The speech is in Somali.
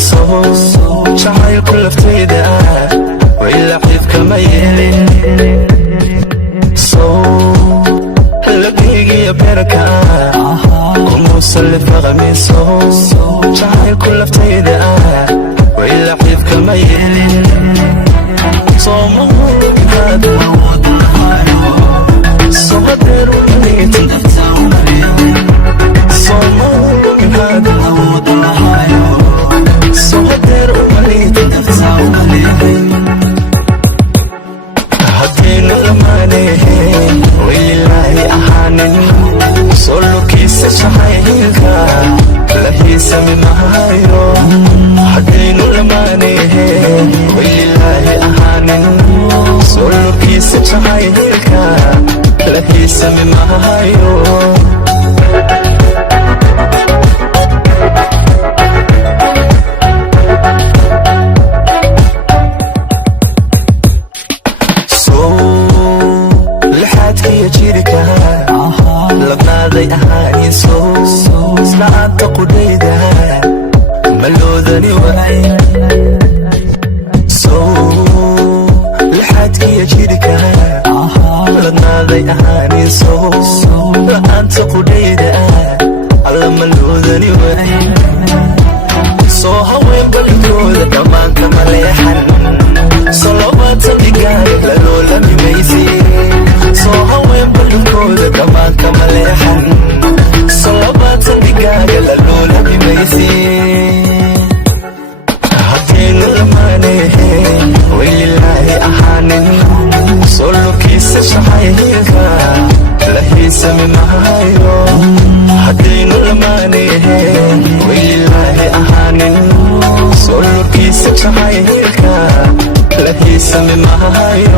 ahaniso jacaylku laftayda wayla cidka ma yeelin labigiyo beerka kumusallifa qamiiso jacaylku laftayda wayla cidka ma yeelin haddiinu lamaanee waylilaahi ahaanin solokiisa jacaylka lahiisami mahayo haddiinu lamaanee waylilaahi ahaanin solokiisa jacaylka lahiisami mahayo labnaaday ahaniso islaanta qudhayda maloodani waay lixaadkiya jirka labnaaday ahaniso la'aanta qudhayda alla maloodani waay soo haween badhigooda dhammaanka maleexan solobaatan dhigaaga laloolami maysi soo haween badhigooda dhammaanka maleexan solobaatan dhigaaga laloolami maysi haddiinu lamaanee waylilaahi ahaanin solokiisa jacaylka lahiisami mahayo haddiinu lamaanee waylilaahi ahaanin solokiisa jacaylka lahiisami mahayo